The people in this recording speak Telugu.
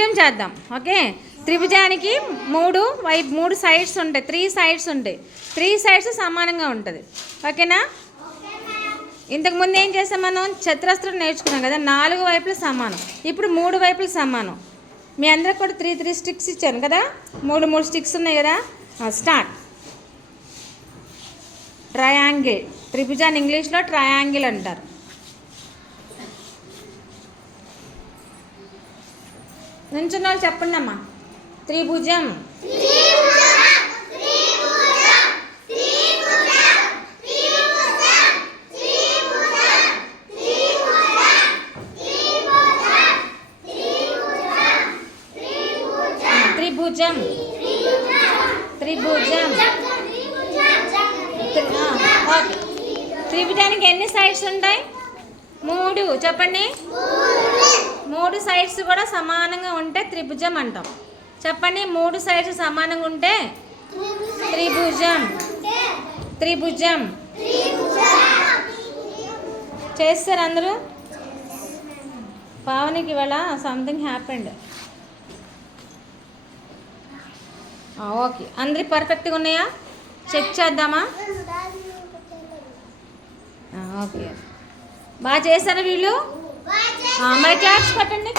త్రిభుజం చేద్దాం. ఓకే, త్రిభుజానికి మూడు సైడ్స్ ఉంటాయి, 3 సైడ్స్ ఉంటాయి. 3 సైడ్స్ సమానంగా ఉంటుంది. ఓకేనా? ఇంతకుముందు ఏం చేసాం, మనం చతురస్రం నేర్చుకున్నాం కదా, 4 వైపులు సమానం. ఇప్పుడు 3 వైపులు సమానం. మీ అందరికి కూడా 3 స్టిక్స్ ఇచ్చాను కదా, 3 స్టిక్స్ ఉన్నాయి కదా. స్టార్ట్. ట్రయాంగిల్. త్రిభుజాన్ని ఇంగ్లీష్లో ట్రయాంగిల్ అంటారు. నుంచున్న వాళ్ళు చెప్పండి అమ్మా. త్రిభుజం. త్రిభుజం. త్రిభుజం. ఓకే. త్రిభుజానికి ఎన్ని సైడ్స్ ఉంటాయి? 3. చెప్పండి. 3 సైడ్స్ కూడా సమానంగా ఉంటే త్రిభుజం అంటాం. చెప్పండి. 3 సైడ్స్ సమానంగా ఉంటే త్రిభుజం. త్రిభుజం చేస్తారు అందరూ. పావనికి ఇవాళ సంథింగ్ హ్యాపెండ్. ఓకే, అందరి పర్ఫెక్ట్గా ఉన్నాయా? చెక్ చేద్దామా? ఓకే, బాగా చేశారా వీళ్ళు? మరి క్లాప్స్ కొట్టండి.